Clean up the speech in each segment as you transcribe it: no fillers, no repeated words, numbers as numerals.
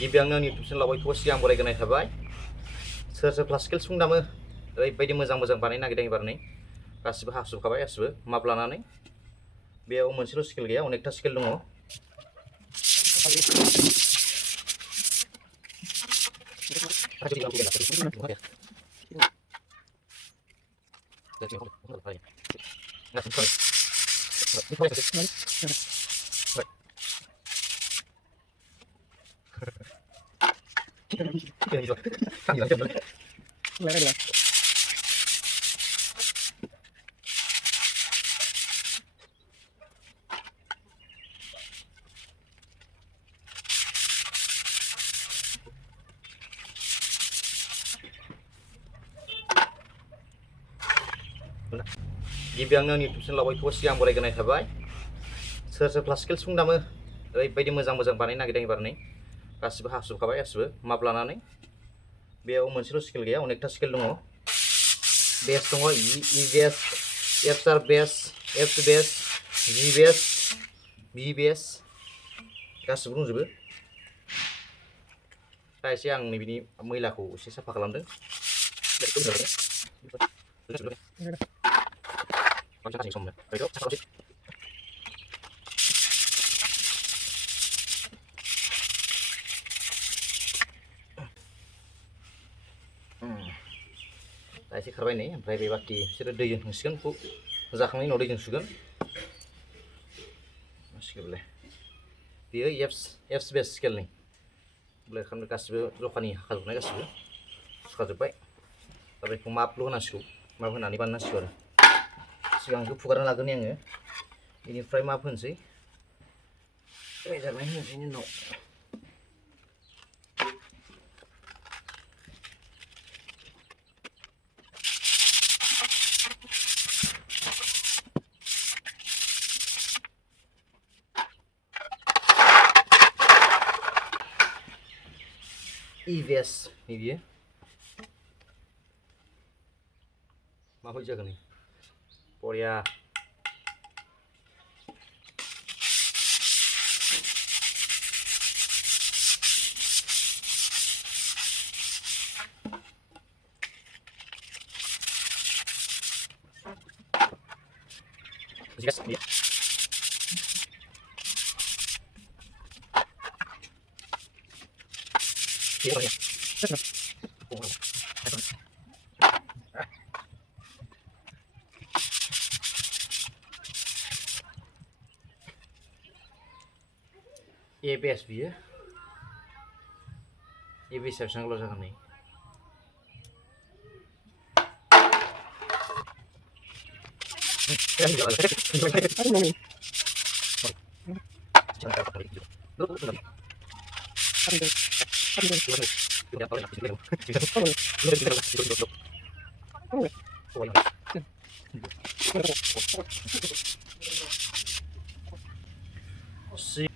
गिबियावनो आंनि इउटुब चेनेलाव बयखौबो सिगां बरायग्रोनाय थाबाय। सोर सोर क्लासिकेल सिफुं दामो ओरैबायदि मोजां बानायनो नागिरदों एबार नै गासिबो हाजोबखाबाय गासिबो माप लानानै। बेयाव मोनसेल' स्केल गैया, अनेकथा स्केल दङ। गिबियावनो आंनि इउटुब चेनेलाव बयखौबो सिगां बरायग्रोनाय थाबाय। सोर सोर क्लासिकेल सिफुं दामो ओरैबायदि मोजां बानायनो नागिरदों एबार नै गासिबो हाजोबखाबाय गासिबो माप लानानै। बेयाव मोनसेल' स्केल गैया, अनेकथा स्केल दङ। बेस दङ, इ base, F star base, F base, जि बेस, बि बेस गासिबो दंजोबो। दा एसे आं नैबेनि मैलाखौ एसे साफा खालामदों। दा एसे खारबाय नै, ओमफ्राय बे बाखि बिसोरो दैजों थांसिगोन, बेखौ जाखांनायनि उनाव दैजों सुगोन। स्केललाय बेयो एफ बेस स्केलनि ब्लेड खालामनो गासिबो जखानि हाखाजोबनाय, गासिबो सुखाजोब्बाय। दा बेखौ मापल' होनांसिगौ, माप होनानै बानायनांसिगौ आरो। सिगां बेखौ फुगारना लाग्रोनि आङो, बेनिफ्राय माप होनोसै। मेजारमेन्ट होनायनि उनाव EVS नि बियो माबायदि जागोन नै बरिया। EBS बियो, EBS बेसेबांल' जागोन नै।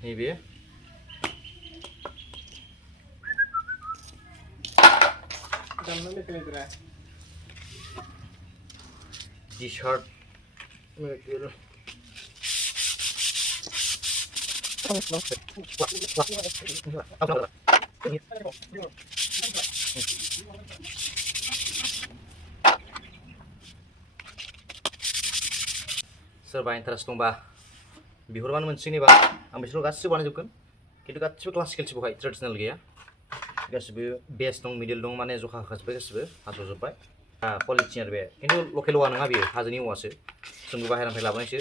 नैबे टी-शर्ट मेटेरियल सोरबा इन्टारेस्ट दंबा बिहरबानो मोनसिगोन। एबा आं बिसोरखौ गासिबो बानायजोबगोन, खिन्थु गासिबो क्लासिकेलसो बहाय ट्रेडिसनेल गैया। गासिबो बेस दं, मिडिल दं, माने जखा होखाजोब्बाय, गासिबो हास'जोब्बाय। क्वालिटि आरो बे, खिन्थु लकेल औवा नङा, बेयो हाजोनि औवासो, जोंबो बाहेरानिफ्राय लाबोनायसो।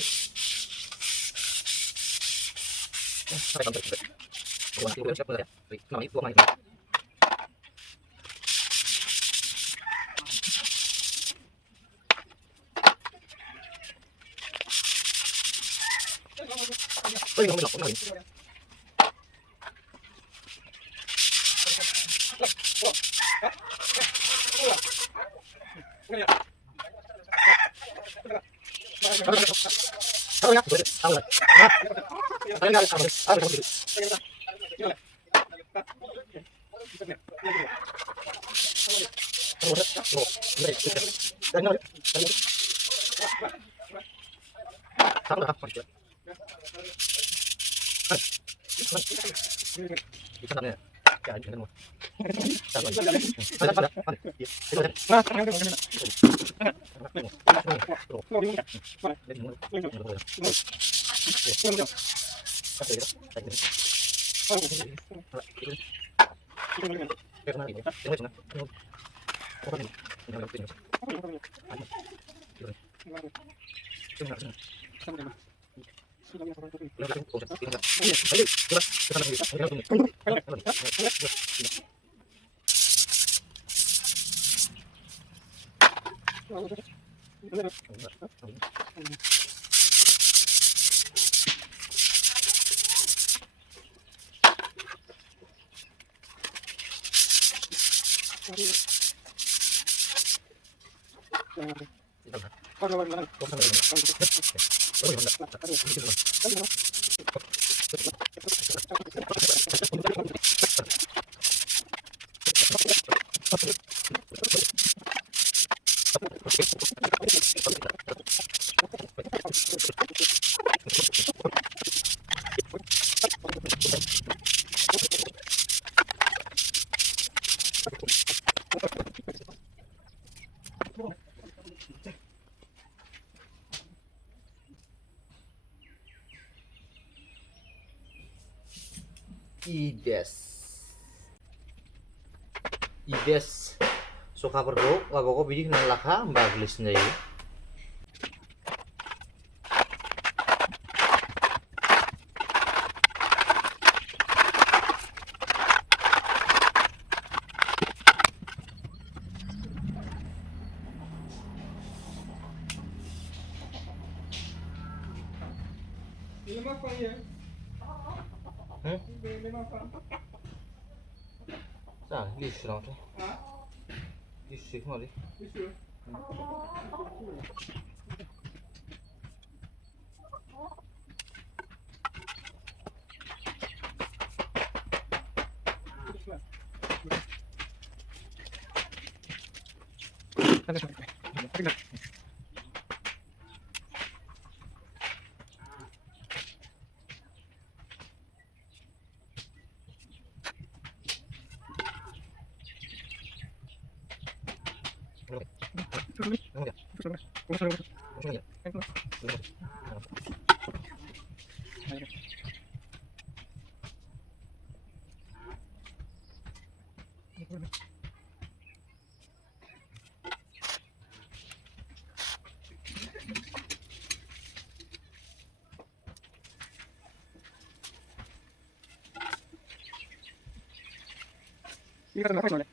Ides सखाफोरखौ गावबागाव बिदि होनानै लाखा होमबा गोरलैसिन जायो। 자, 리슈 나오죠? 리슈 말이. Ini kan apa soalnya?